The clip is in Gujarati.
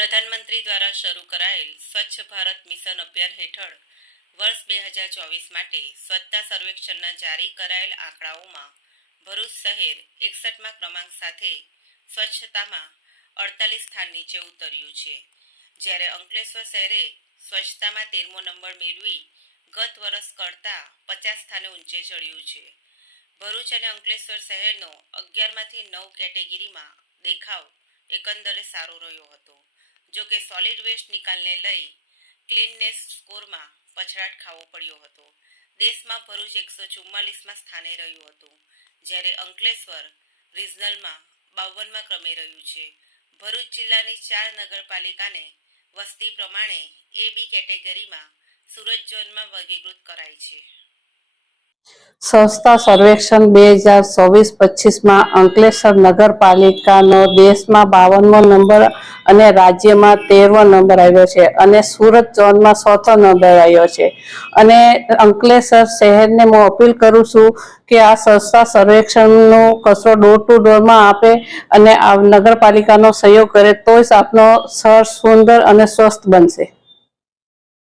પ્રધાનમંત્રી દ્વારા શરૂ કરાયેલ સ્વચ્છ ભારત મિશન અભિયાન હેઠળ વર્ષ બે હજાર ચોવીસ માટે સ્વચ્છતા સર્વેક્ષણના જારી કરાયેલ આંકડાઓમાં ભરૂચ શહેર એકસઠમાં ક્રમાંક સાથે સ્વચ્છતામાં અડતાલીસ સ્થાન નીચે ઉતર્યું છે. જ્યારે અંકલેશ્વર શહેરે સ્વચ્છતામાં તેરમો નંબર મેળવી ગત વર્ષ કરતાં પચાસ સ્થાને ઊંચે ચડ્યું છે. ભરૂચ અને અંકલેશ્વર શહેરનો અગિયારમાંથી નવ કેટેગરીમાં દેખાવ એકંદરે સારો રહ્યો હતો. જો કે સોલિડ વેસ્ટ નિકાલને લઈ ક્લીનનેસ સ્કોરમાં પછડાટ ખાવો પડ્યો હતો. દેશમાં ભરૂચ એકસો ચુમ્માલીસમાં સ્થાને રહ્યું હતું, જ્યારે અંકલેશ્વર રિજનલમાં બાવનમાં ક્રમે રહ્યું છે. ભરૂચ જિલ્લાની ચાર નગરપાલિકાને વસ્તી પ્રમાણે એ બી કેટેગરીમાં સુરત ઝોનમાં વર્ગીકૃત કરાઈ છે. સંસ્થા સર્વેક્ષણ બે હજાર ચોવીસ પચીસમાં અંકલેશ્વર નગરપાલિકાનો દેશમાં બાવનમો નંબર અને રાજ્યમાં તેરમો નંબર આવ્યો છે અને સુરત ઝોનમાં ચોથો નંબર આવ્યો છે. અને અંકલેશ્વર શહેરને હું અપીલ કરું છું કે આ સંસ્થા સર્વેક્ષણનો કચરો ડોર ટુ ડોરમાં આપે અને આ નગરપાલિકાનો સહયોગ કરે તો જ આપનો શહેર સુંદર અને સ્વસ્થ બનશે.